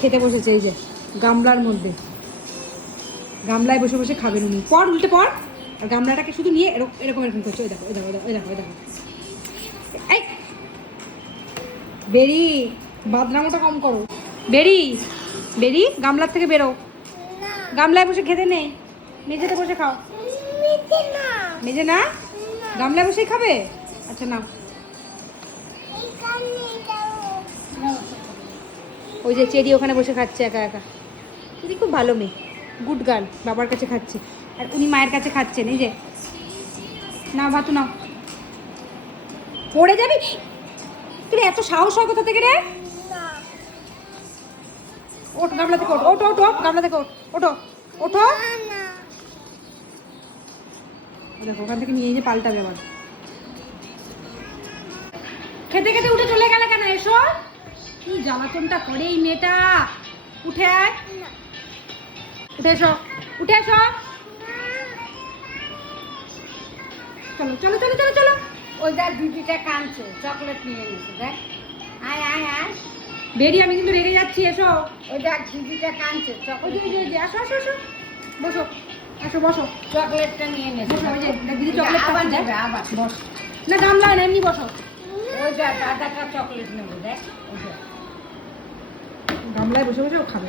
খেতে বসেছে এই যে গামলার মধ্যে, গামলায় বসে বসে খাবেন উনি। পড় উল্টে পড়। আর গামলাটাকে শুধু নিয়ে এরকম এরকম এরকম করছে। ওই দেখো ওই দেখো ওই দেখো ওই দেখো। এই বেরি, বাদরামোটা কম করো। বেরি বেরি, গামলার থেকে বেরো। গামলায় বসে খেতে নেই, মেঝেতে বসে খাও। মেঝে না, গামলায় বসেই খাবে। আচ্ছা নাও। ওই যে চেরি ওখানে বসে খাচ্ছে একা একা। চেরি খুব ভালো মেয়ে, গুড গার্ল। বাবার কাছে খাচ্ছে আর উনি মায়ের কাছে খাচ্ছেন। এই যে নাও ভাতু নাও। পড়ে যাবি তুই, এত সাহস হয় কোথা থেকে রে? ওঠ গামলা থেকে, ওঠ ওঠ ওঠ ওঠ গামলা থেকে, ওঠ ওঠো ওঠো। দেখো ওখান থেকে নিয়ে পাল্টাবে আবার। খেতে খেতে উঠে চলে গেলে কেন? এসো, কি জ্বালাতনটা করে এই মেয়েটা। উঠে আয়, উঠে এসো, উঠে এসো। চলো চলো চলো চলো চলো। ওই দেখ দিদিটা কাঁদছে, চকলেট নিয়ে নিচ্ছে দেখ। আয় আয় আয়। বেরি আমি কিন্তু রেগে যাচ্ছি। এসো। ওই দেখ দিদিটা কাঁদছে, ওই চকলেট যে ওই যে আসো আসো আসো, বসো আসো বসো। চকলেটটা নিয়ে নিচ্ছে। বসো, ওই যে দিদি চকলেট আবার খাচ্ছে, নেবে আবার। বস। না গামলা না, এমনি বসো। ওই দেখ দাদাটা চকলেট নেবে দেখ। ওই দেখ। গামলায় বসে বসে ও খাবে।